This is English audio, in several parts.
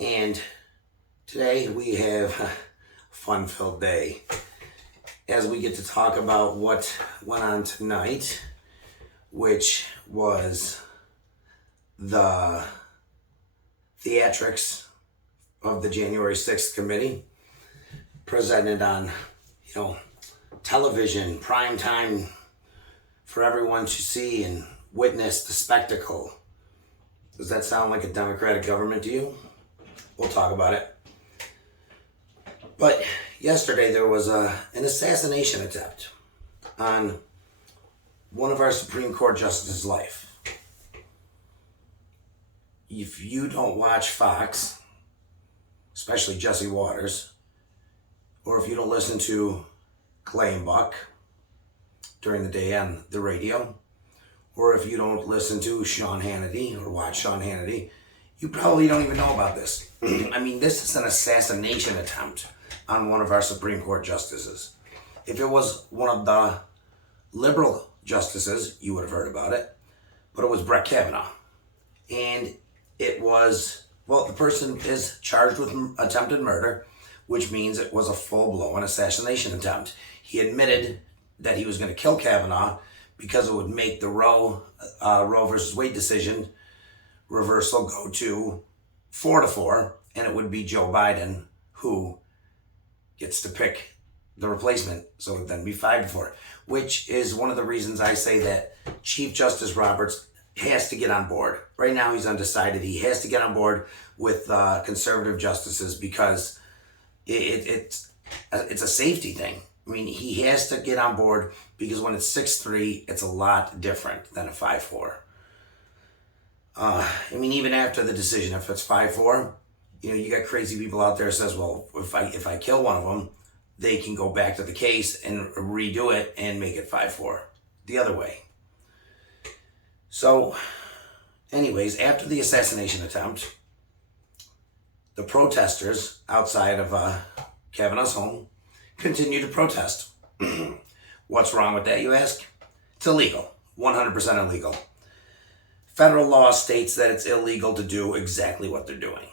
And today we have a fun-filled day as we get to talk about what went on tonight, which was the theatrics of the January 6th committee presented on, television, prime time for everyone to see and witness the spectacle. Does that sound like a democratic government to you? We'll talk about it. But yesterday there was an assassination attempt on one of our Supreme Court justices' life. If you don't watch Fox, especially Jesse Waters, or if you don't listen to Clay and Buck during the day on the radio, or if you don't listen to Sean Hannity or watch Sean Hannity, you probably don't even know about this. This is an assassination attempt on one of our Supreme Court justices. If it was one of the liberal justices, you would have heard about it, but it was Brett Kavanaugh. And it was, the person is charged with attempted murder, which means it was a full-blown assassination attempt. He admitted that he was going to kill Kavanaugh because it would make the Roe versus Wade decision reversal go to 4-4, and it would be Joe Biden who gets to pick the replacement, so it would then be 5-4, which is one of the reasons I say that Chief Justice Roberts has to get on board. Right now he's undecided. He has to get on board with conservative justices because it's a safety thing. He has to get on board because when it's 6-3, it's a lot different than a 5-4. Even after the decision, if it's 5-4, you got crazy people out there that says, well, if I kill one of them, they can go back to the case and redo it and make it 5-4 the other way. So, anyways, after the assassination attempt, the protesters outside of Kavanaugh's home continue to protest. What's wrong with that, you ask? It's illegal. 100% illegal. Federal law states that it's illegal to do exactly what they're doing.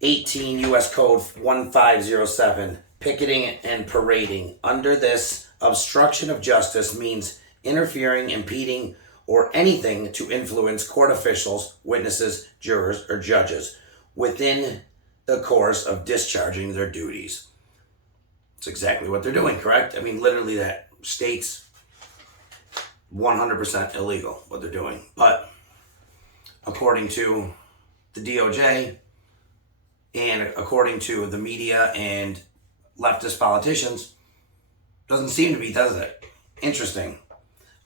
18 U.S. Code 1507, picketing and parading under this obstruction of justice means interfering, impeding, or anything to influence court officials, witnesses, jurors, or judges within the course of discharging their duties. It's exactly what they're doing, correct? Literally that states 100% illegal what they're doing. But according to the DOJ and according to the media and leftist politicians, doesn't seem to be, does it? Interesting.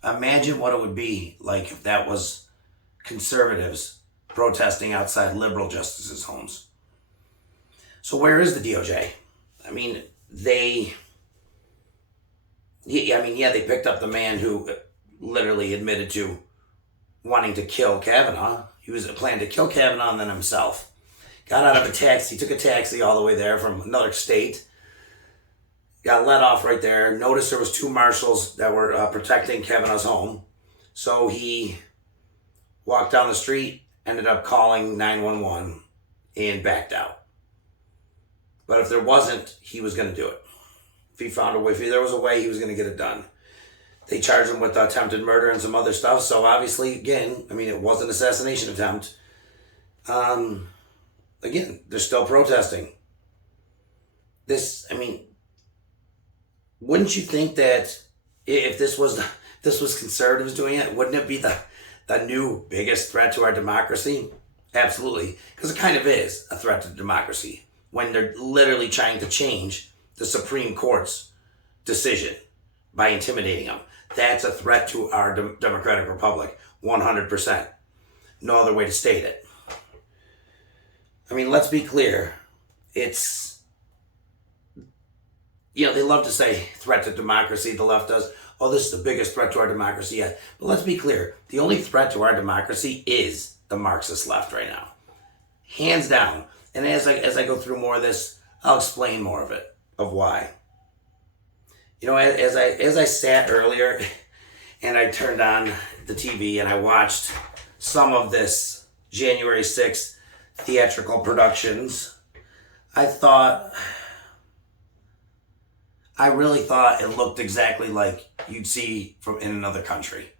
Imagine what it would be like if that was conservatives protesting outside liberal justices' homes. So where is the DOJ? They picked up the man who literally admitted to wanting to kill Kavanaugh. He was planning to kill Kavanaugh and then himself. Got out of a taxi, took a taxi all the way there from another state. Got let off right there. Noticed there was 2 marshals that were protecting Kavanaugh's home. So he walked down the street, ended up calling 911 and backed out. But if there wasn't, he was going to do it. If he found a way, if there was a way, he was going to get it done. They charged him with attempted murder and some other stuff. So obviously, again, it was an assassination attempt. Again, they're still protesting. Wouldn't you think that if this was conservatives doing it, wouldn't it be the new biggest threat to our democracy? Absolutely, because it kind of is a threat to democracy when they're literally trying to change the Supreme Court's decision by intimidating them. That's a threat to our democratic republic, 100%. No other way to state it. Let's be clear. It's, they love to say threat to democracy, the left does. Oh, this is the biggest threat to our democracy yet. But let's be clear. The only threat to our democracy is the Marxist left right now. Hands down. And as I go through more of this, I'll explain more of it, of why. As I sat earlier and I turned on the TV and I watched some of this January 6th theatrical productions. I really thought it looked exactly like you'd see from in another country,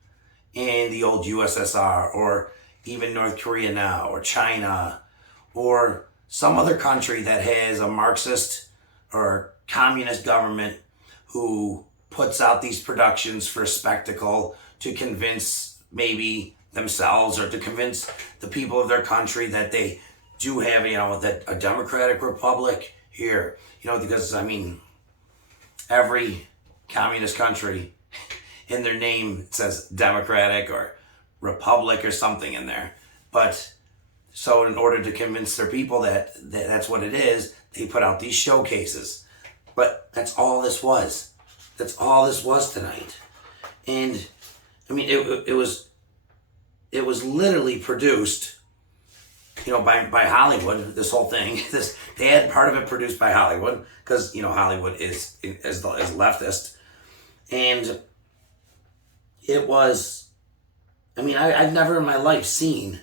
in the old USSR, or even North Korea now, or China, or some other country that has a Marxist or communist government who puts out these productions for spectacle to convince maybe themselves or to convince the people of their country that they do have, that a democratic republic here, because every communist country in their name says democratic or republic or something in there. But so in order to convince their people that that's what it is, they put out these showcases. But that's all this was. That's all this was tonight. And it was literally produced, by Hollywood. This whole thing, they had part of it produced by Hollywood because Hollywood is leftist, and it was. I've never in my life seen,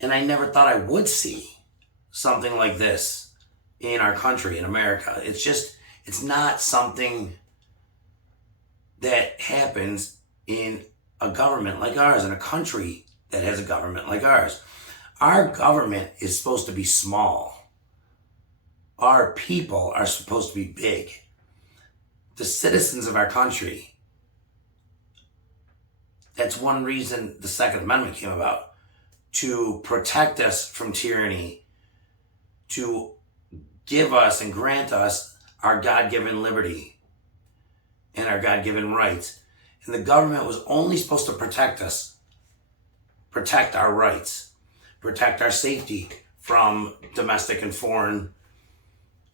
and I never thought I would see something like this in our country, in America. It's not something that happens in a government like ours, in a country that has a government like ours. Our government is supposed to be small. Our people are supposed to be big. The citizens of our country, that's one reason the Second Amendment came about, to protect us from tyranny, to give us and grant us our God-given liberty and our God-given rights. And the government was only supposed to protect us, protect our rights, protect our safety from domestic and foreign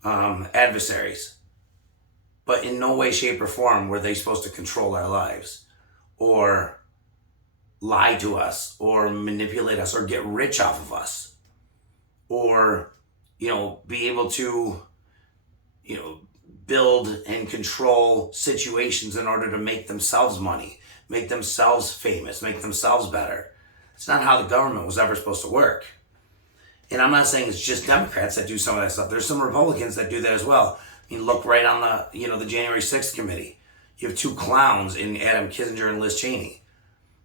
adversaries. But in no way, shape, or form were they supposed to control our lives or lie to us or manipulate us or get rich off of us or, be able to, build and control situations in order to make themselves money, make themselves famous, make themselves better. It's not how the government was ever supposed to work. And I'm not saying it's just Democrats that do some of that stuff. There's some Republicans that do that as well. Look right on the January 6th committee. You have two clowns in Adam Kinzinger and Liz Cheney,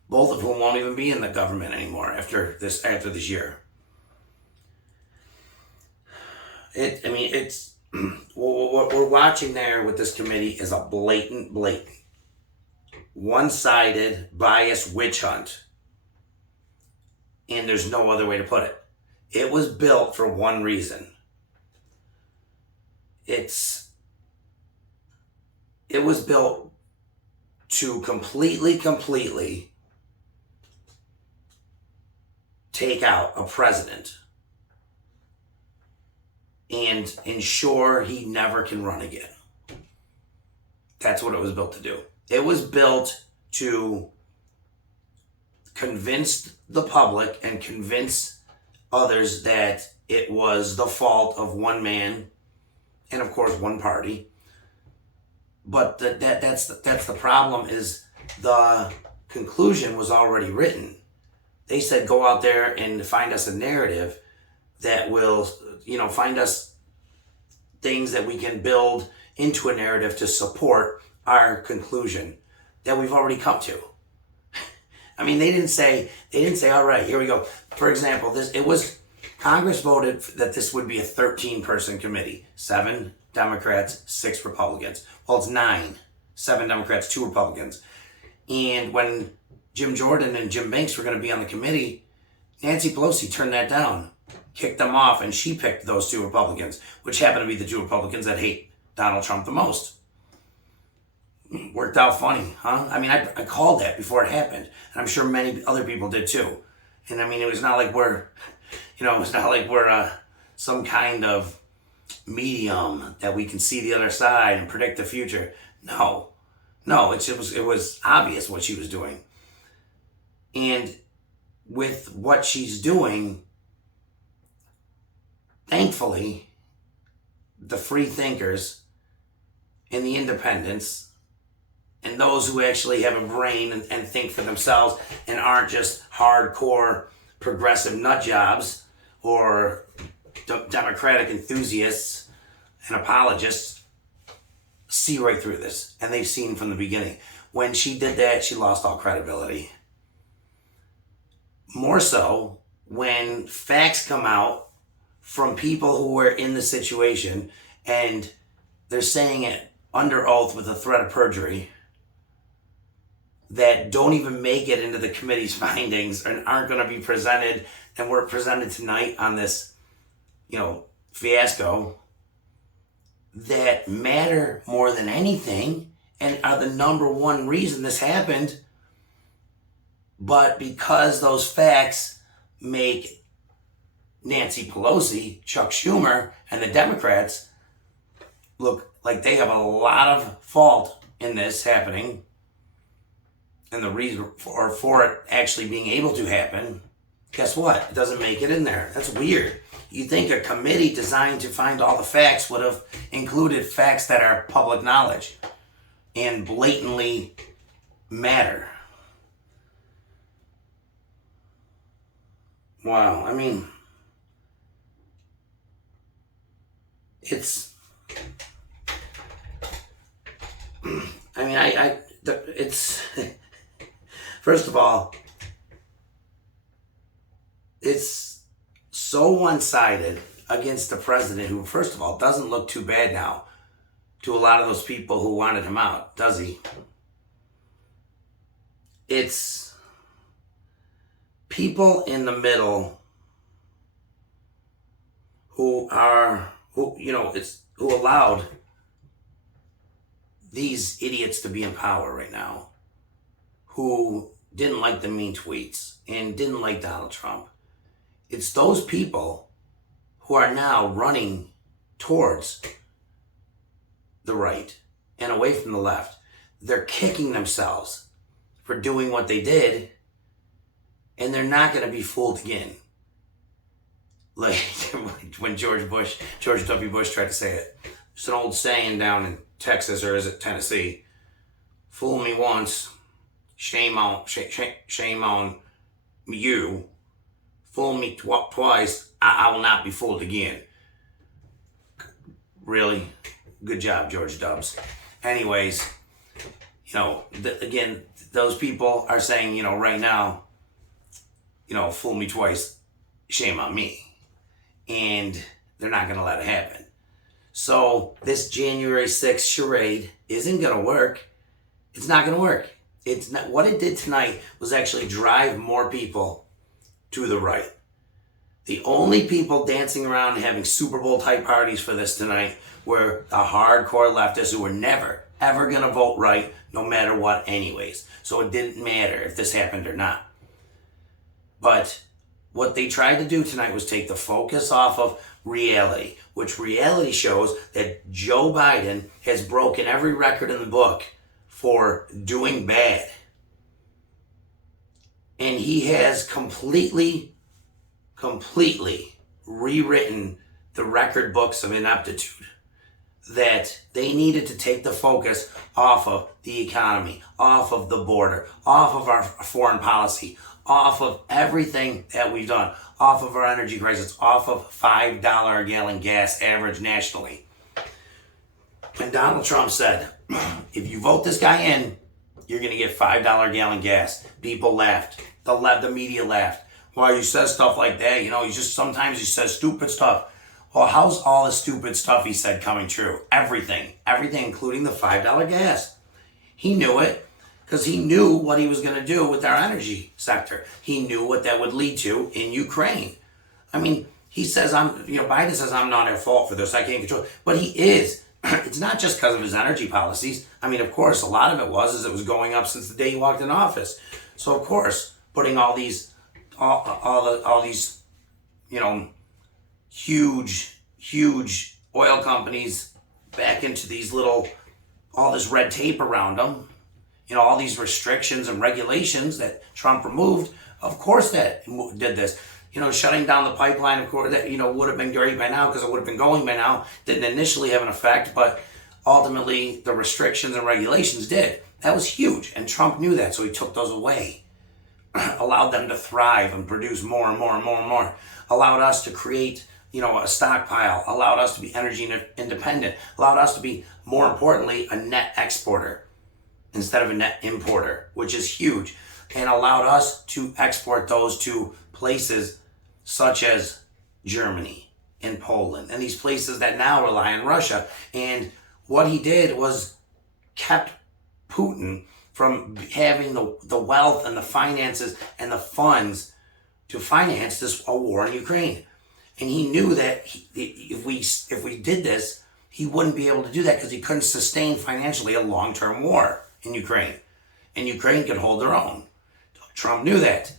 both of whom won't even be in the government anymore after this year. It's what we're watching there with this committee is a blatant, one-sided, biased witch hunt. And there's no other way to put it. It was built for one reason. It was built to completely take out a president and ensure he never can run again. That's what it was built to do. It was built to convince the public and convince others that it was the fault of one man and, of course, one party. But that's the problem, is the conclusion was already written. They said, go out there and find us a narrative that will, find us things that we can build into a narrative to support our conclusion that we've already come to. They didn't say, all right, here we go. For example, Congress voted that this would be a 13-person committee, 7 Democrats, 6 Republicans. Well, it's 9, 7 Democrats, 2 Republicans. And when Jim Jordan and Jim Banks were going to be on the committee, Nancy Pelosi turned that down, kicked them off, and she picked those 2 Republicans, which happen to be the 2 Republicans that hate Donald Trump the most. Worked out funny, huh? I called that before it happened, and I'm sure many other people did too. And it was not like we're, some kind of medium that we can see the other side and predict the future. No, it was obvious what she was doing. And with what she's doing, thankfully, the free thinkers and the independents and those who actually have a brain and think for themselves and aren't just hardcore progressive nut jobs or Democratic enthusiasts and apologists see right through this. And they've seen from the beginning. When she did that, she lost all credibility. More so when facts come out from people who were in the situation and they're saying it under oath with a threat of perjury that don't even make it into the committee's findings and aren't going to be presented and were presented tonight on this, fiasco, that matter more than anything and are the number one reason this happened. But because those facts make Nancy Pelosi, Chuck Schumer, and the Democrats look like they have a lot of fault in this happening and the reason for it actually being able to happen, guess what? It doesn't make it in there. That's weird. You think a committee designed to find all the facts would have included facts that are public knowledge and blatantly matter. Wow, it's first of all, it's so one-sided against the president who, first of all, doesn't look too bad now to a lot of those people who wanted him out, does he? It's people in the middle who allowed these idiots to be in power right now, who didn't like the mean tweets and didn't like Donald Trump. It's those people who are now running towards the right and away from the left. They're kicking themselves for doing what they did, and they're not going to be fooled again. Like when George W. Bush tried to say it. There's an old saying down in Texas, or is it Tennessee? Fool me once, shame on you. Fool me twice, I will not be fooled again. Really? Good job, George Dubs. Anyways, again, those people are saying, right now, fool me twice, shame on me. And they're not going to let it happen. So this January 6th charade isn't going to work. It's not going to work. It's not. What it did tonight was actually drive more people to the right. The only people dancing around and having Super Bowl type parties for this tonight were the hardcore leftists who were never, ever going to vote right no matter what anyways. So it didn't matter if this happened or not. But what they tried to do tonight was take the focus off of reality, which reality shows that Joe Biden has broken every record in the book for doing bad. And he has completely rewritten the record books of ineptitude, that they needed to take the focus off of the economy, off of the border, off of our foreign policy, off of everything that we've done, off of our energy crisis, off of $5 a gallon gas average nationally. When Donald Trump said, if you vote this guy in, you're going to get $5 a gallon gas, people laughed. The media laughed. Why he says stuff like that? Sometimes he says stupid stuff. Well, how's all the stupid stuff he said coming true? Everything, including the $5 gas. He knew it. Because he knew what he was going to do with our energy sector. He knew what that would lead to in Ukraine. He says, Biden says, I'm not at fault for this. I can't control it. But he is. It's not just because of his energy policies. Of course, a lot of it was going up since the day he walked in office. So, of course, putting all these huge oil companies back into these all this red tape around them, all these restrictions and regulations that Trump removed, of course that did this. Shutting down the pipeline, of course, that, would have been great by now because it would have been going by now. Didn't initially have an effect, but ultimately the restrictions and regulations did. That was huge, and Trump knew that, so he took those away. allowed them to thrive and produce more and more and more and more, allowed us to create, a stockpile, allowed us to be energy independent, allowed us to be, more importantly, a net exporter instead of a net importer, which is huge, and allowed us to export those to places such as Germany and Poland and these places that now rely on Russia. And what he did was kept Putin from having the wealth and the finances and the funds to finance this a war in Ukraine. And he knew that if we did this, he wouldn't be able to do that because he couldn't sustain financially a long-term war in Ukraine. And Ukraine could hold their own. Trump knew that.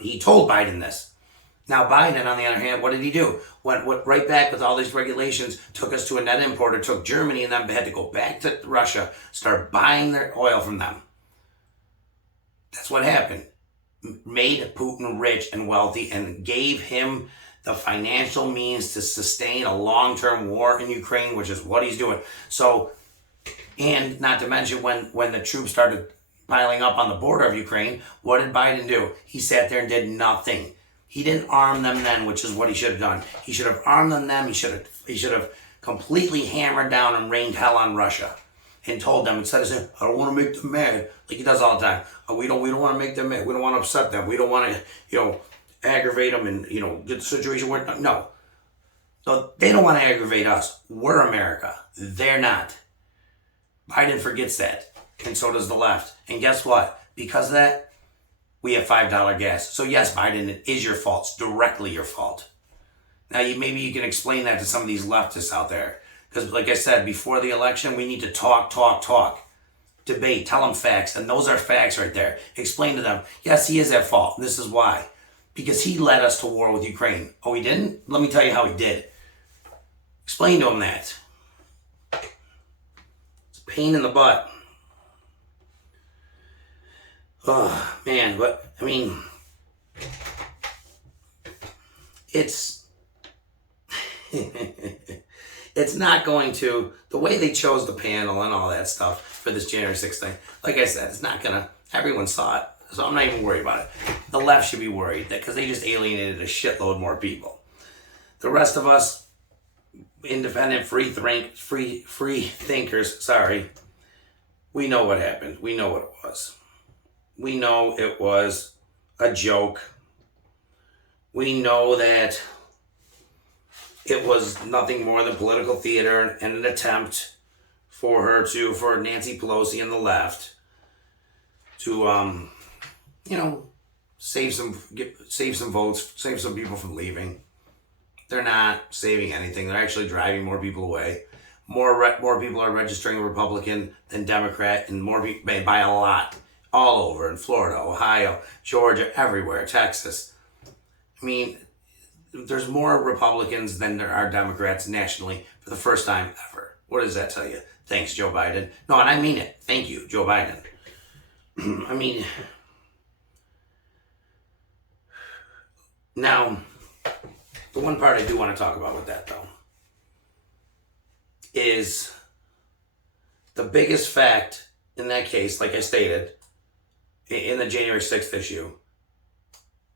He told Biden this. Now Biden, on the other hand, what did he do? Went right back with all these regulations, took us to a net importer, took Germany and them had to go back to Russia, start buying their oil from them. That's what happened. Made Putin rich and wealthy and gave him the financial means to sustain a long-term war in Ukraine, which is what he's doing. So, and not to mention when the troops started piling up on the border of Ukraine, what did Biden do? He sat there and did nothing. He didn't arm them then, which is what he should have done. He should have armed them then. He should have completely hammered down and rained hell on Russia and told them, instead of saying, I don't want to make them mad, like he does all the time. We don't want to make them mad. We don't want to upset them. We don't want to, aggravate them and, get the situation where, no. So they don't want to aggravate us. We're America. They're not. Biden forgets that. And so does the left. And guess what? Because of that, we have $5 gas. So yes, Biden, it is your fault. It's directly your fault. Now, maybe you can explain that to some of these leftists out there. Because like I said, before the election, we need to talk. Debate, tell them facts. And those are facts right there. Explain to them, yes, he is at fault. This is why. Because he led us to war with Ukraine. Oh, he didn't? Let me tell you how he did. Explain to him that. It's a pain in the butt. Oh, man, but, it's it's not going to, the way they chose the panel and all that stuff for this January 6th thing, like I said, it's not going to, everyone saw it, so I'm not even worried about it. The left should be worried because they just alienated a shitload more people. The rest of us, independent, free thinkers, we know what happened. We know what it was. We know it was a joke. We know that it was nothing more than political theater and an attempt for Nancy Pelosi and the left to, save some votes, save some people from leaving. They're not saving anything. They're actually driving more people away. More people are registering Republican than Democrat, and more by a lot, all over in Florida, Ohio, Georgia, everywhere, Texas. There's more Republicans than there are Democrats nationally for the first time ever. What does that tell you? Thanks, Joe Biden. No, and I mean it. Thank you, Joe Biden. Now, the one part I do want to talk about with that, though, is the biggest fact in that case, like I stated, in the January 6th issue,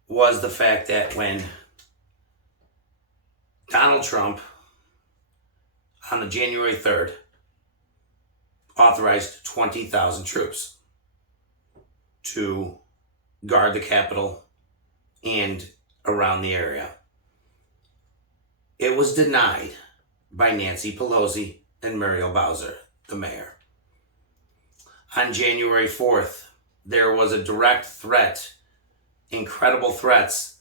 was the fact that when Donald Trump, on the January 3rd, authorized 20,000 troops to guard the Capitol and around the area, it was denied by Nancy Pelosi and Muriel Bowser, the mayor. On January 4th, there was a direct threat, incredible threats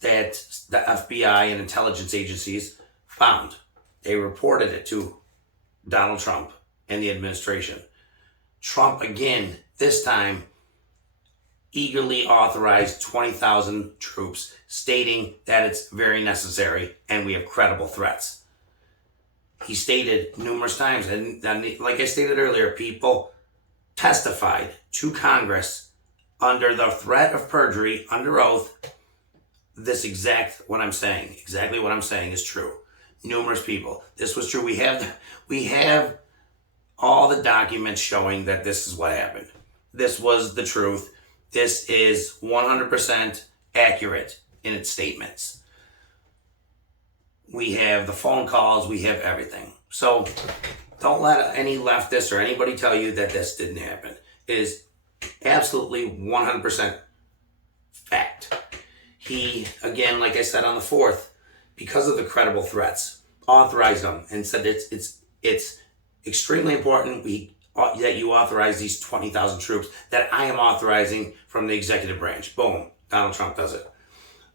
that the FBI and intelligence agencies found. They reported it to Donald Trump and the administration. Trump, again, this time, eagerly authorized 20,000 troops, stating that it's very necessary and we have credible threats. He stated numerous times, and like I stated earlier, people testified to Congress under the threat of perjury, under oath, exactly what I'm saying is true. Numerous people. This was true. We have all the documents showing that this is what happened. This was the truth. This is 100% accurate in its statements. We have the phone calls, we have everything. So don't let any leftist or anybody tell you that this didn't happen. It is absolutely 100% fact. He, again, like I said on the 4th, because of the credible threats, authorized them and said it's extremely important that you authorize these 20,000 troops that I am authorizing from the executive branch. Boom. Donald Trump does it.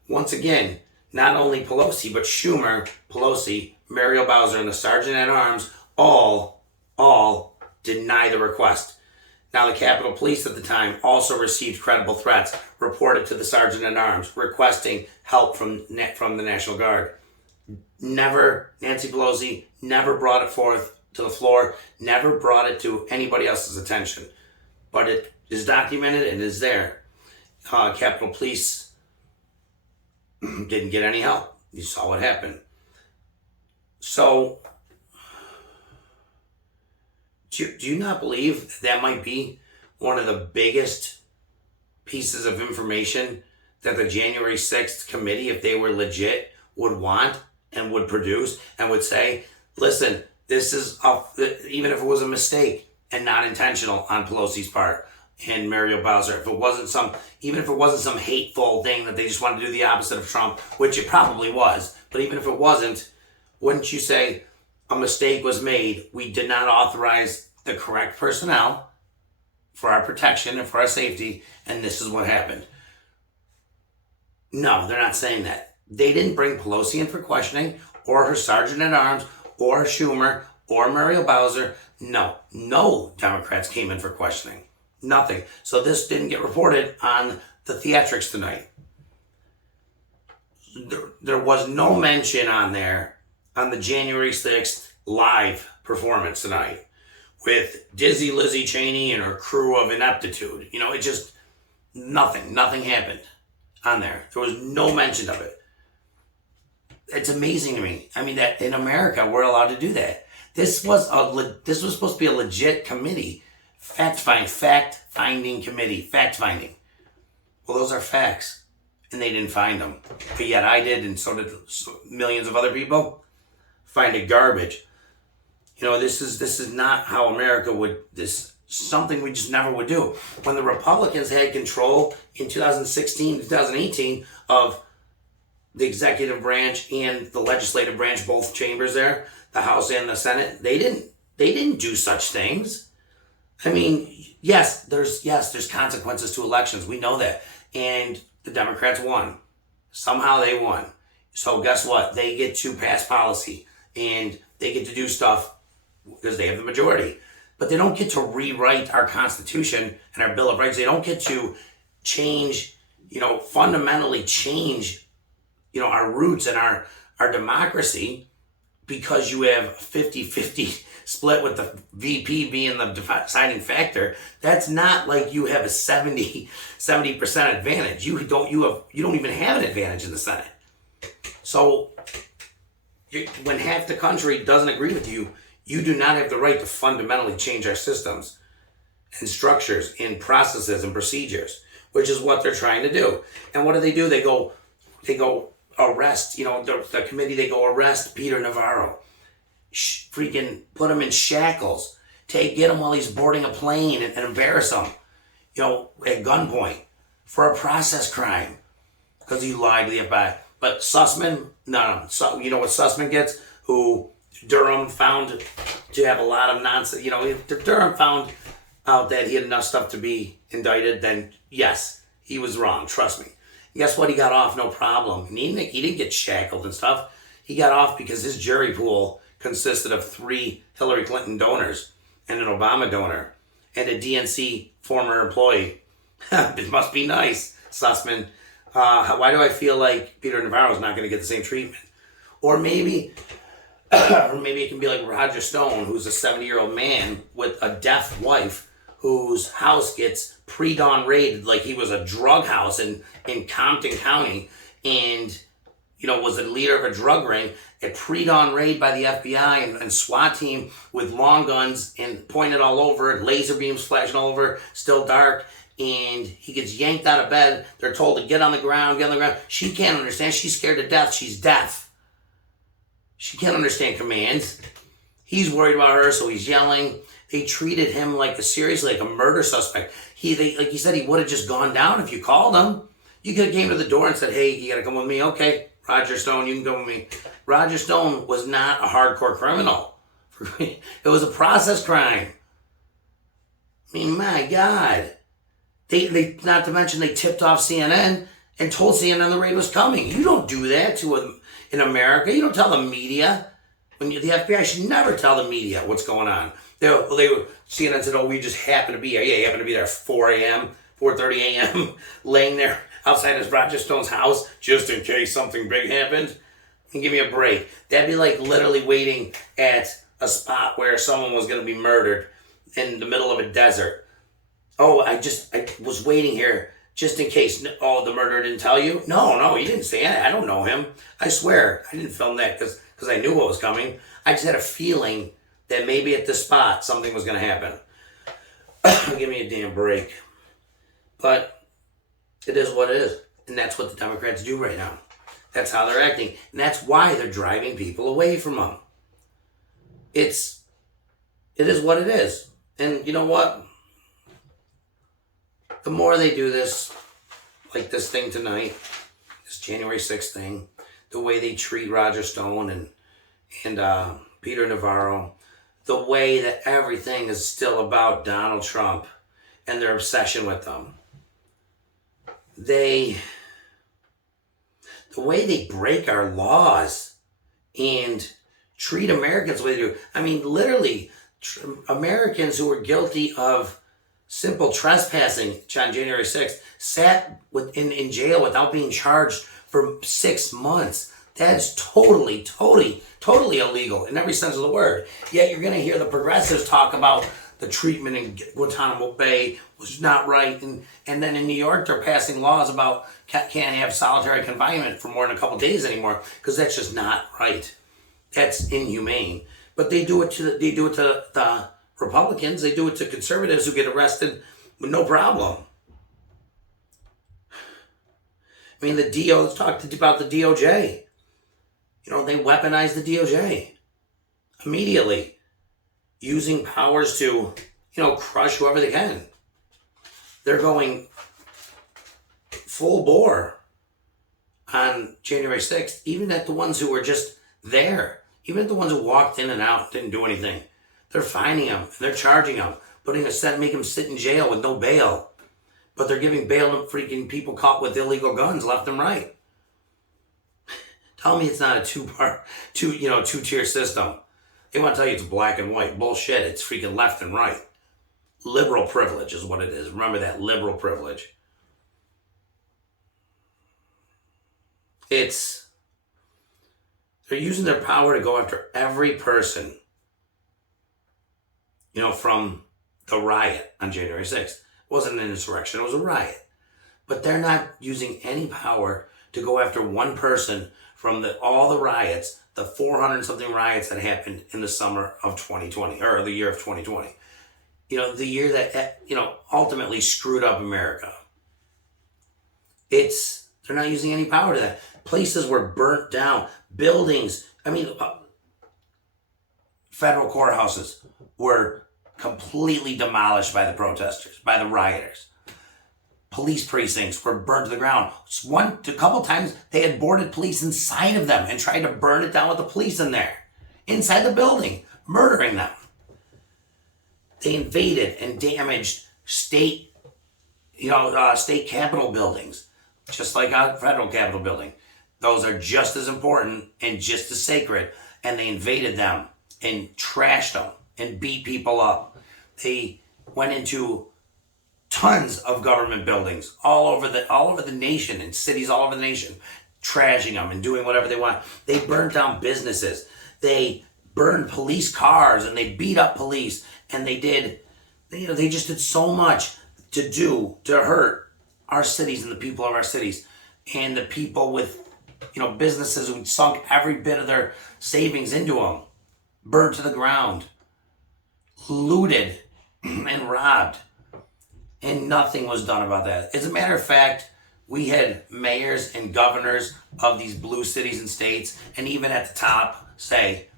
Once again, not only Pelosi, but Schumer, Pelosi, Muriel Bowser, and the Sergeant at Arms all deny the request. Now, the Capitol Police at the time also received credible threats, reported to the Sergeant at Arms, requesting help from the National Guard. Never, Nancy Pelosi never brought it forth to the floor, never brought it to anybody else's attention. But it is documented and is there. Capitol Police didn't get any help. You saw what happened. So, do you not believe that might be one of the biggest pieces of information that the January 6th committee, if they were legit, would want and would produce and would say, listen, this is, even if it was a mistake and not intentional on Pelosi's part and Muriel Bowser, even if it wasn't some hateful thing that they just wanted to do the opposite of Trump, which it probably was, but even if it wasn't, wouldn't you say a mistake was made? We did not authorize the correct personnel for our protection and for our safety, and this is what happened. No, they're not saying that. They didn't bring Pelosi in for questioning, or her Sergeant at Arms, or Schumer, or Muriel Bowser. No Democrats came in for questioning. Nothing. So this didn't get reported on the theatrics tonight. There was no mention on there on the January 6th live performance tonight with Dizzy Lizzie Cheney and her crew of ineptitude. It just, nothing happened on there. There was no mention of it. It's amazing to me. I mean, that in America, we're allowed to do that. This was supposed to be a legit committee. Fact-finding committee. Fact-finding. Well, those are facts. And they didn't find them. But yet I did, and so did millions of other people. Find it garbage. This is not how America would, something we just never would do. When the Republicans had control in 2016, 2018 of the executive branch and the legislative branch, both chambers there, the House and the Senate, they didn't do such things. I mean, yes, there's consequences to elections. We know that. And the Democrats won. Somehow they won. So guess what? They get to pass policy and they get to do stuff because they have the majority. But they don't get to rewrite our Constitution and our Bill of Rights. They don't get to change, fundamentally change, our roots and our democracy because you have 50-50 split with the VP being the deciding factor. That's not like you have a 70% advantage. You don't even have an advantage in the Senate. So when half the country doesn't agree with you, you do not have the right to fundamentally change our systems and structures and processes and procedures, which is what they're trying to do. And what do? They go arrest, the committee, they go arrest Peter Navarro, freaking put him in shackles, get him while he's boarding a plane and embarrass him, at gunpoint for a process crime because he lied to the FBI. But Sussman, no. So, you know what Sussman gets? Who Durham found to have a lot of nonsense. If Durham found out that he had enough stuff to be indicted, then yes, he was wrong. Trust me. Guess what? He got off, no problem. And he didn't get shackled and stuff. He got off because his jury pool consisted of 3 Hillary Clinton donors and an Obama donor and a DNC former employee. It must be nice, Sussman. Why do I feel like Peter Navarro's not going to get the same treatment? Or maybe it can be like Roger Stone, who's a 70-year-old man with a deaf wife whose house gets pre-dawn raided like he was a drug house in Compton County and, was a leader of a drug ring, a pre-dawn raid by the FBI and SWAT team with long guns and pointed all over, laser beams flashing all over, still dark, and he gets yanked out of bed. They're told to get on the ground, get on the ground. She can't understand. She's scared to death. She's deaf. She can't understand commands. He's worried about her, so he's yelling. They treated him seriously like a murder suspect. Like he said, he would have just gone down if you called him. You could have came to the door and said, hey, you got to come with me. Okay, Roger Stone, you can come with me. Roger Stone was not a hardcore criminal. It was a process crime. I mean, my God. They not to mention they tipped off CNN and told CNN the raid was coming. You don't do that in America. You don't tell the media. The FBI should never tell the media what's going on. CNN said, oh, we just happen to be here. Yeah, you happen to be there at 4 a.m., 4:30 a.m., laying there outside his Roger Stone's house just in case something big happened. And give me a break. That'd be like literally waiting at a spot where someone was going to be murdered in the middle of a desert. Oh, I was waiting here just in case. Oh, the murderer didn't tell you? No, he didn't say it. I don't know him. I swear. I didn't film that because I knew what was coming. I just had a feeling that maybe at this spot something was going to happen. Give me a damn break. But it is what it is. And that's what the Democrats do right now. That's how they're acting. And that's why they're driving people away from them. It is what it is. And you know what? The more they do this, like this thing tonight, this January 6th thing, the way they treat Roger Stone and Peter Navarro, the way that everything is still about Donald Trump and their obsession with them. The way they break our laws and treat Americans the way they do. I mean, literally, Americans who were guilty of simple trespassing on January 6th sat in jail without being charged for 6 months. That's totally illegal in every sense of the word. Yet you're going to hear the progressives talk about the treatment in Guantanamo Bay was not right. And then in New York, they're passing laws about can't have solitary confinement for more than a couple days anymore because that's just not right. That's inhumane. But they do it to the Republicans. They do it to conservatives who get arrested with no problem. I mean, let's talk about the DOJ. They weaponize the DOJ immediately, using powers to, crush whoever they can. They're going full bore on January 6th, even at the ones who were just there, even at the ones who walked in and out, didn't do anything. They're fining them, and they're charging them, make them sit in jail with no bail. But they're giving bail to freaking people caught with illegal guns left and right. Tell me it's not a two-tier system. They want to tell you it's black and white. Bullshit, it's freaking left and right. Liberal privilege is what it is. Remember that, liberal privilege. They're using their power to go after every person, from the riot on January 6th. It wasn't an insurrection, it was a riot. But they're not using any power to go after one person from all the riots, the 400-something riots that happened in the summer of 2020, or the year of 2020. The year that, ultimately screwed up America. They're not using any power to that. Places were burnt down. Buildings, federal courthouses were completely demolished by the protesters, by the rioters. Police precincts were burned to the ground. A couple times they had boarded police inside of them and tried to burn it down with the police in there, inside the building, murdering them. They invaded and damaged state capitol buildings, just like our federal capitol building. Those are just as important and just as sacred. And they invaded them and trashed them and beat people up. They went into tons of government buildings all over the nation, and cities all over the nation, trashing them and doing whatever they want. They burned down businesses. They burned police cars and they beat up police, and they just did so much to hurt our cities and the people of our cities, and the people with businesses who sunk every bit of their savings into them, burned to the ground, looted and robbed. And nothing was done about that. As a matter of fact, we had mayors and governors of these blue cities and states, and even at the top, say,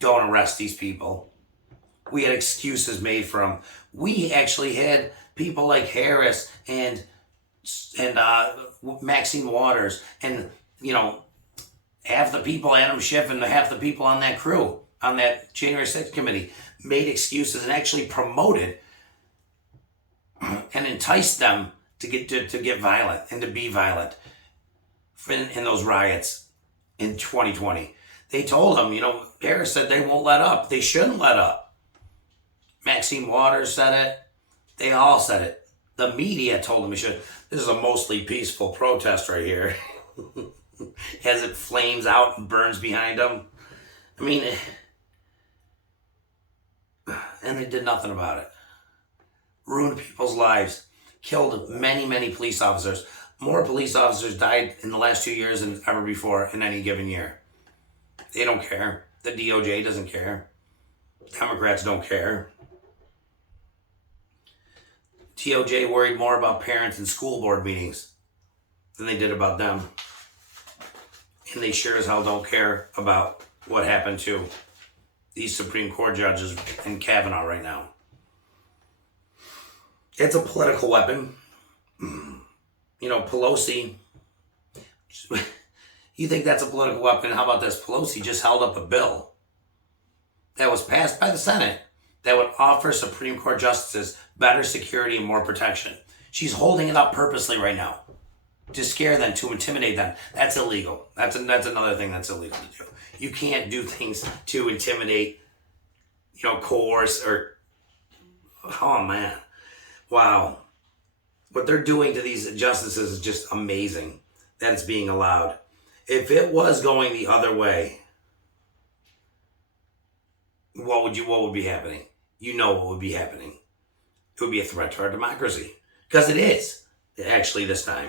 don't arrest these people. We had excuses made for them. We actually had people like Harris and Maxine Waters and, half the people, Adam Schiff and half the people on that crew, on that January 6th committee, made excuses and actually promoted and enticed them to get violent and to be violent in those riots in 2020. They told them, Harris said they won't let up. They shouldn't let up. Maxine Waters said it. They all said it. The media told them we should. This is a mostly peaceful protest right here. As it flames out and burns behind them. And they did nothing about it. Ruined people's lives. Killed many, many police officers. More police officers died in the last 2 years than ever before in any given year. They don't care. The DOJ doesn't care. Democrats don't care. DOJ worried more about parents and school board meetings than they did about them. And they sure as hell don't care about what happened to these Supreme Court judges and Kavanaugh right now. It's a political weapon. Pelosi, you think that's a political weapon? How about this? Pelosi just held up a bill that was passed by the Senate that would offer Supreme Court justices better security and more protection. She's holding it up purposely right now to scare them, to intimidate them. That's illegal. That's another thing that's illegal to do. You can't do things to intimidate, coerce, or, oh man. Wow. What they're doing to these justices is just amazing that it's being allowed. If it was going the other way, what would be happening? What would be happening. It would be a threat to our democracy. Because it is, actually, this time.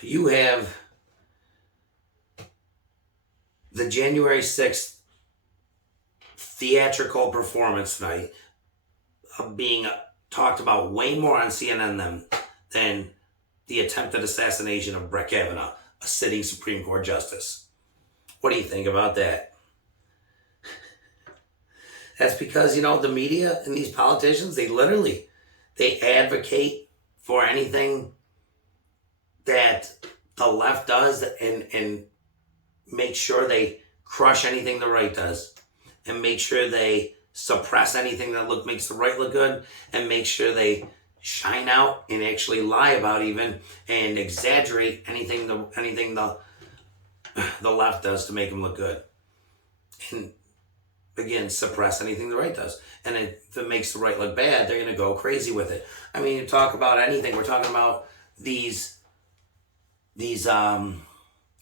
You have the January 6th theatrical performance tonight being talked about way more on CNN than the attempted assassination of Brett Kavanaugh, a sitting Supreme Court justice. What do you think about that? That's because, the media and these politicians, they advocate for anything that the left does and make sure they crush anything the right does and make sure they suppress anything that makes the right look good and make sure they shine out and actually lie about even and exaggerate anything the left does to make them look good. And again, suppress anything the right does. And if it makes the right look bad, they're going to go crazy with it. You talk about anything. We're talking about these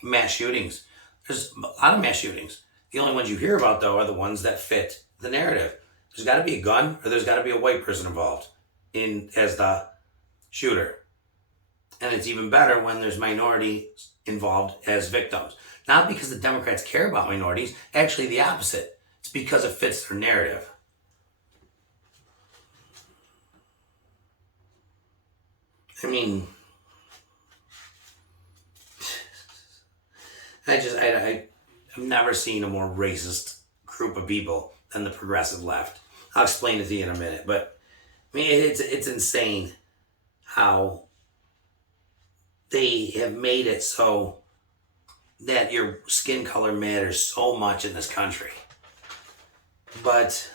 mass shootings. There's a lot of mass shootings. The only ones you hear about, though, are the ones that fit the narrative. There's got to be a gun or there's got to be a white person involved as the shooter. And it's even better when there's minorities involved as victims. Not because the Democrats care about minorities, actually the opposite. It's because it fits their narrative. I've never seen a more racist group of people than the progressive left. I'll explain it to you in a minute, but it's insane how they have made it so that your skin color matters so much in this country. But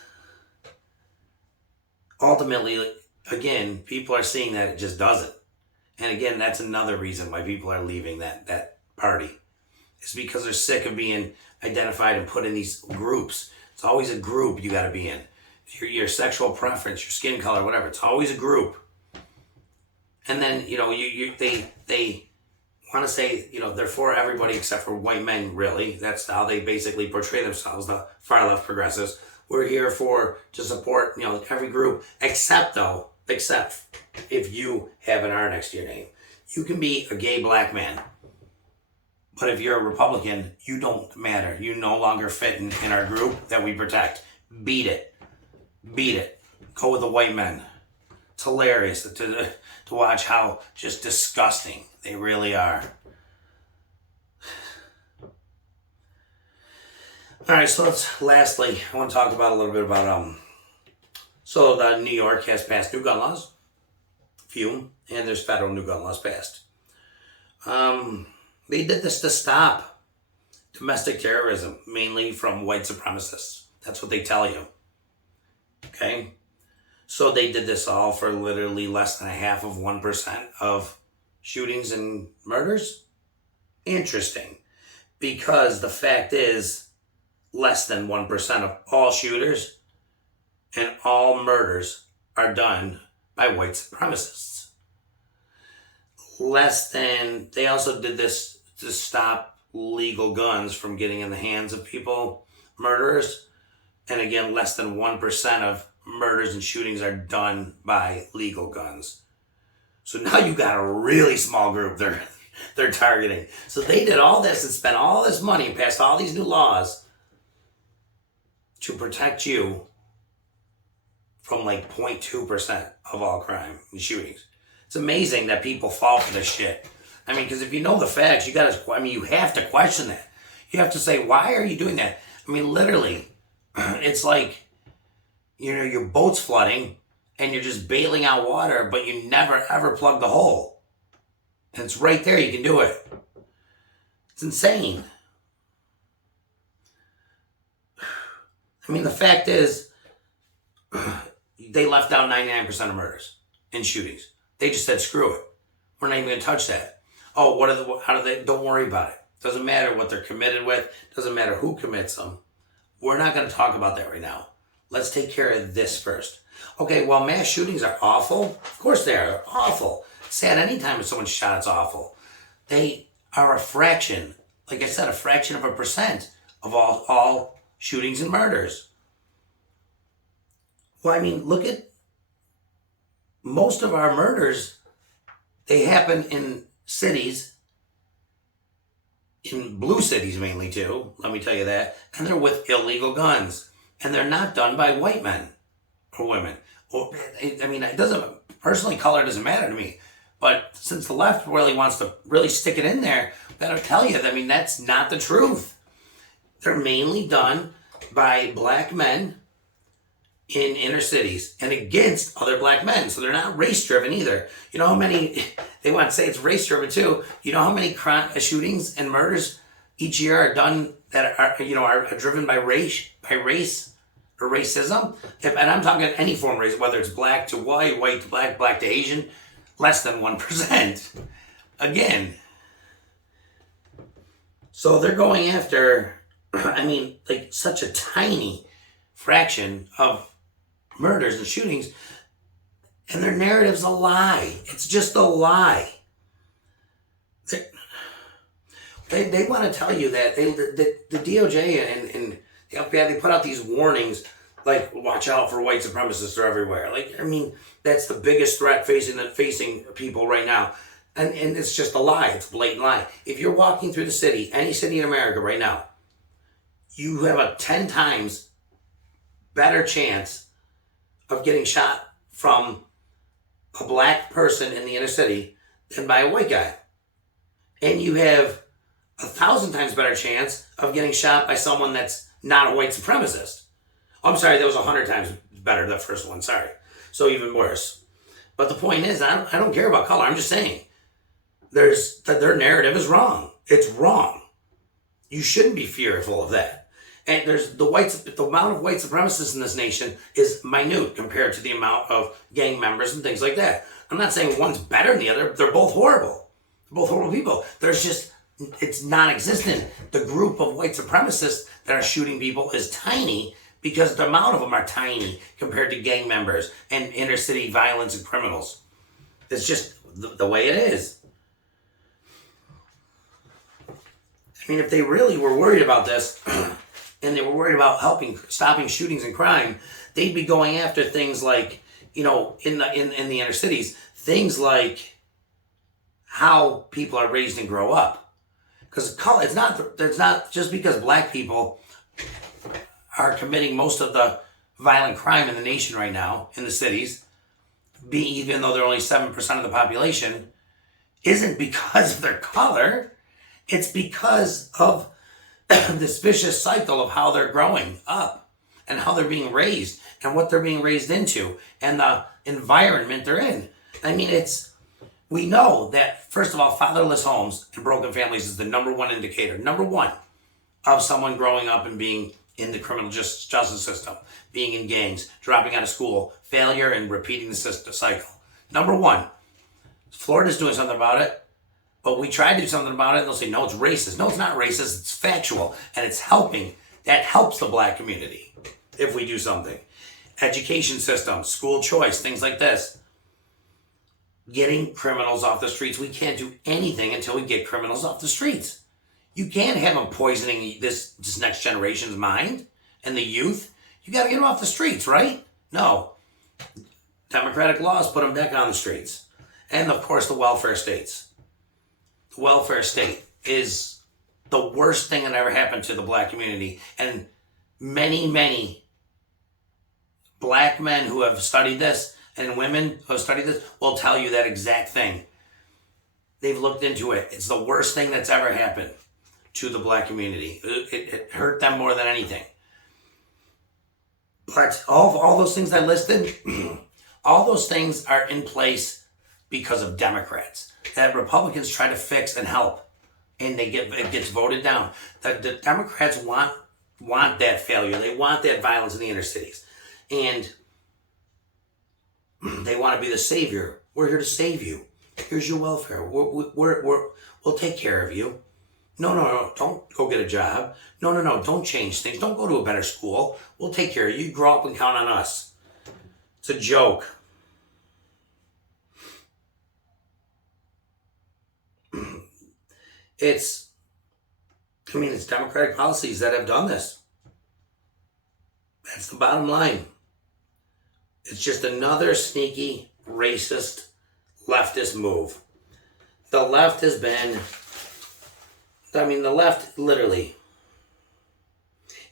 ultimately, again, people are seeing that it just doesn't. And again, that's another reason why people are leaving that party. It's because they're sick of being identified and put in these groups. It's always a group you got to be in. Your sexual preference, your skin color, whatever. It's always a group. And then, they want to say, they're for everybody except for white men, really. That's how they basically portray themselves, the far left progressives. We're here to support, every group, except if you have an R next to your name. You can be a gay black man, But if you're a Republican, you don't matter. You no longer fit in our group that we protect. Beat it. Beat it. Go with the white men. It's hilarious to watch how just disgusting they really are. All right, so lastly, I want to talk about a little bit about, so New York has passed new gun laws, few, and there's federal new gun laws passed. They did this to stop domestic terrorism, mainly from white supremacists. That's what they tell you. Okay? So they did this all for literally less than 0.5% of shootings and murders? Interesting. Because the fact is, less than 1% of all shooters and all murders are done by white supremacists. They also did this to stop legal guns from getting in the hands of people, murderers. And again, less than 1% of murders and shootings are done by legal guns. So now you got a really small group they're targeting. So they did all this and spent all this money and passed all these new laws to protect you from like 0.2% of all crime and shootings. It's amazing that people fall for this shit. I mean, because if you know the facts, you have to question that. You have to say, why are you doing that? I mean, literally, it's like, your boat's flooding and you're just bailing out water, but you never ever plug the hole. And it's right there, you can do it. It's insane. I mean, the fact is, they left out 99% of murders and shootings. They just said, screw it. We're not even going to touch that. Oh, don't worry about it. Doesn't matter what they're committed with. Doesn't matter who commits them. We're not going to talk about that right now. Let's take care of this first. Okay, well, mass shootings are awful. Of course they are. They're awful. It's sad anytime someone's shot, it's awful. They are a fraction, like I said, a fraction of a percent of all shootings and murders. Well, I mean, look at most of our murders. They happen in cities, in blue cities mainly too, let me tell you that, and they're with illegal guns. And they're not done by white men or women. Personally, color doesn't matter to me. But since the left really wants to really stick it in there, better tell you, that's not the truth. They're mainly done by black men in inner cities and against other black men. So they're not race-driven either. You know how many, they want to say it's race-driven too. You know how many shootings and murders each year are done that are driven by race or racism? And I'm talking any form of race, whether it's black to white, white to black, black to Asian, less than 1%. Again. So they're going after, such a tiny fraction of murders and shootings, and their narrative's a lie. It's just a lie. They want to tell you that the DOJ and the FBI, they put out these warnings like, watch out for white supremacists, are everywhere. That's the biggest threat facing people right now. And it's just a lie. It's a blatant lie. If you're walking through the city, any city in America right now, you have a 10 times better chance of getting shot from a black person in the inner city than by a white guy. And you have 1,000 times better chance of getting shot by someone that's not a white supremacist. I'm sorry, that was 100 times better, that first one, sorry. So even worse. But the point is, I don't care about color. I'm just saying, their narrative is wrong. It's wrong. You shouldn't be fearful of that. And the amount of white supremacists in this nation is minute compared to the amount of gang members and things like that. I'm not saying one's better than the other. They're both horrible. They're both horrible people. It's non-existent. The group of white supremacists that are shooting people is tiny because the amount of them are tiny compared to gang members and inner city violence and criminals. It's just the way it is. If they really were worried about this and they were worried about stopping shootings and crime, they'd be going after things like, in the inner cities, things like how people are raised and grow up. Because color, it's not just because black people are committing most of the violent crime in the nation right now, in the cities, even though they're only 7% of the population, isn't because of their color. It's because of this vicious cycle of how they're growing up and how they're being raised and what they're being raised into and the environment they're in. I mean, we know that, first of all, fatherless homes and broken families is the number one indicator, of someone growing up and being in the criminal justice system, being in gangs, dropping out of school, failure, and repeating the cycle. Number one. Florida's doing something about it, but we try to do something about it, and they'll say, no, it's racist. No, it's not racist. It's factual, and it's helping. That helps the black community if we do something. Education system, school choice, things like this. Getting criminals off the streets. We can't do anything until we get criminals off the streets. You can't have them poisoning this next generation's mind and the youth. You got to get them off the streets, right? No. Democratic laws put them back on the streets. And, of course, the welfare states. The welfare state is the worst thing that ever happened to the black community. And many, many black men who have studied this and women who have studied this will tell you that exact thing. They've looked into it. It's the worst thing that's ever happened to the black community. It hurt them more than anything. But all those things I listed, all those things are in place because of Democrats that Republicans try to fix and help, and it gets voted down. The Democrats want that failure. They want that violence in the inner cities, and they want to be the savior. We're here to save you. Here's your welfare. We'll take care of you. No, don't go get a job. No, don't change things. Don't go to a better school. We'll take care of you. You grow up and count on us. It's a joke. It's Democratic policies that have done this. That's the bottom line. It's just another sneaky, racist, leftist move. The left has been, the left literally,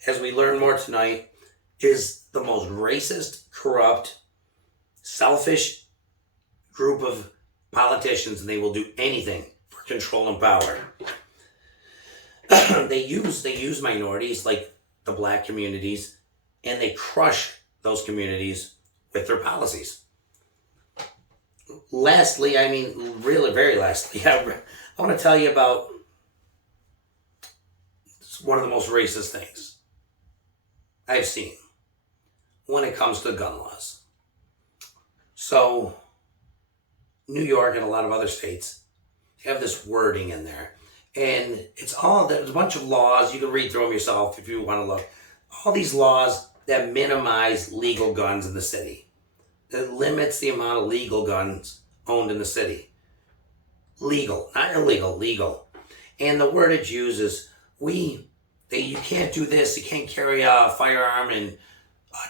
as we learn more tonight, is the most racist, corrupt, selfish group of politicians, and they will do anything for control and power. They use minorities like the black communities, and they crush those communities with their policies. Lastly, really very lastly, I want to tell you about one of the most racist things I've seen when it comes to gun laws. So, New York and a lot of other states have this wording in there. And there's a bunch of laws. You can read through them yourself if you want to look. All these laws that minimize legal guns in the city. That limits the amount of legal guns owned in the city. Legal, not illegal, legal. And the word it's used is, you can't do this, you can't carry a firearm in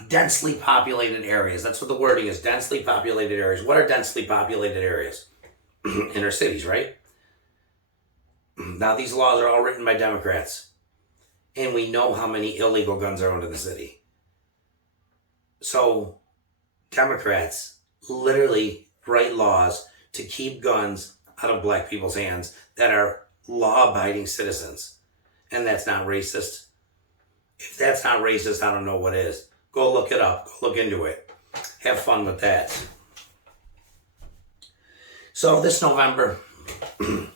densely populated areas. That's what the wording is, densely populated areas. What are densely populated areas? Inner cities, right? Now, these laws are all written by Democrats. And we know how many illegal guns are owned in the city. So, Democrats literally write laws to keep guns out of black people's hands that are law-abiding citizens. And that's not racist. If that's not racist, I don't know what is. Go look it up. Go look into it. Have fun with that. So this November, and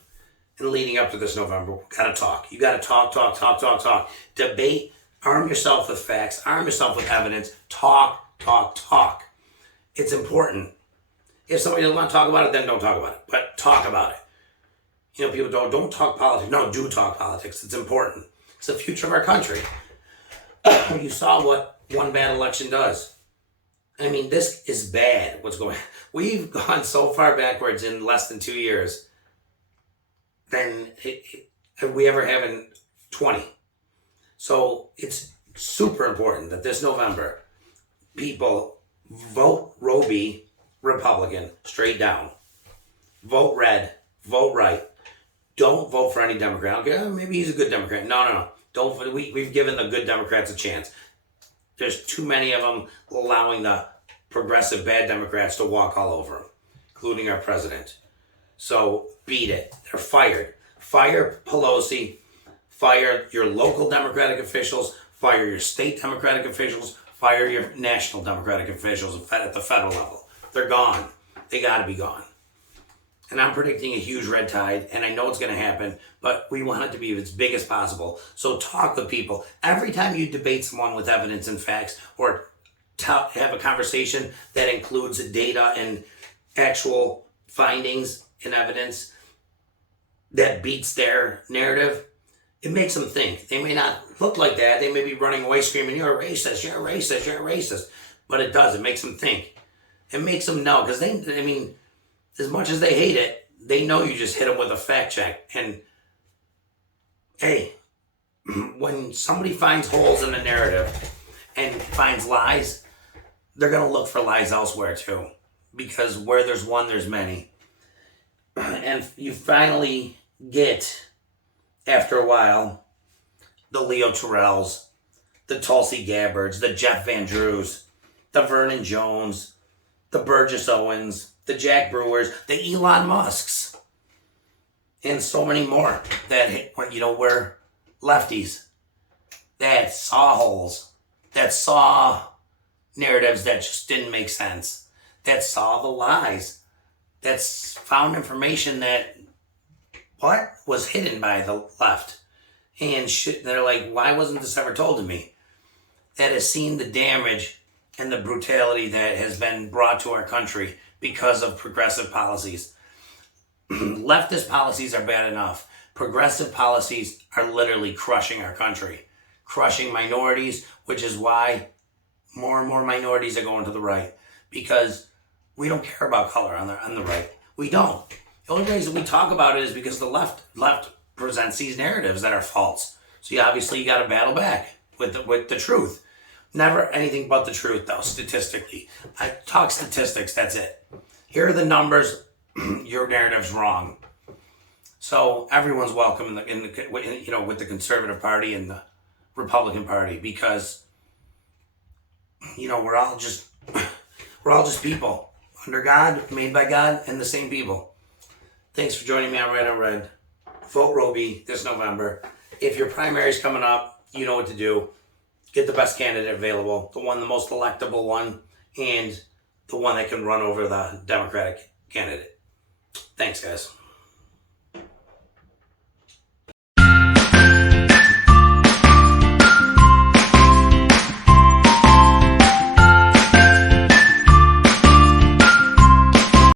leading up to this November, we gotta talk. You gotta talk. Debate. Arm yourself with facts. Arm yourself with evidence. Talk. It's important. If somebody doesn't want to talk about it, then don't talk about it. But talk about it. People don't talk politics. No, do talk politics. It's important. It's the future of our country. You saw what one bad election does. This is bad. What's going on? We've gone so far backwards in less than 2 years than we ever have in 20. So it's super important that this November, people vote Roe v. Republican straight down. Vote red. Vote right. Don't vote for any Democrat. Okay, maybe he's a good Democrat. No. Don't. We've given the good Democrats a chance. There's too many of them allowing the progressive bad Democrats to walk all over them, including our president. So beat it. They're fired. Fire Pelosi. Fire your local Democratic officials. Fire your state Democratic officials. Fire your national Democratic officials at the federal level. They're gone. They got to be gone. And I'm predicting a huge red tide, and I know it's going to happen, but we want it to be as big as possible. So talk with people. Every time you debate someone with evidence and facts, or have a conversation that includes data and actual findings and evidence that beats their narrative, it makes them think. They may not look like that. They may be running away screaming, you're a racist, you're a racist, you're a racist. But it does. It makes them think. It makes them know. Because as much as they hate it, they know you just hit them with a fact check. And hey, when somebody finds holes in a narrative and finds lies, they're going to look for lies elsewhere too. Because where there's one, there's many. And you finally get, after a while, the Leo Terrells, the Tulsi Gabbards, the Jeff Van Drews, the Vernon Jones, the Burgess Owens, the Jack Brewers, the Elon Musks, and so many more that, were lefties, that saw holes, that saw narratives that just didn't make sense, that saw the lies, that found information that was hidden by the left. And they're like, why wasn't this ever told to me? That has seen the damage and the brutality that has been brought to our country because of progressive policies. Leftist policies are bad enough. Progressive policies are literally crushing our country, crushing minorities, which is why more and more minorities are going to the right, because we don't care about color on the right. We don't. The only reason we talk about it is because the left presents these narratives that are false. So you got to battle back with the truth. Never anything but the truth, though, statistically. I talk statistics, that's it. Here are the numbers. Your narrative's wrong. So everyone's welcome with the Conservative Party and the Republican Party, because we're all just people under God, made by God, and the same people. Thanks for joining me on Red on Red. Vote Roby this November. If your primary's coming up, you know what to do. Get the best candidate available, the most electable one, and the one that can run over the Democratic candidate. Thanks, guys.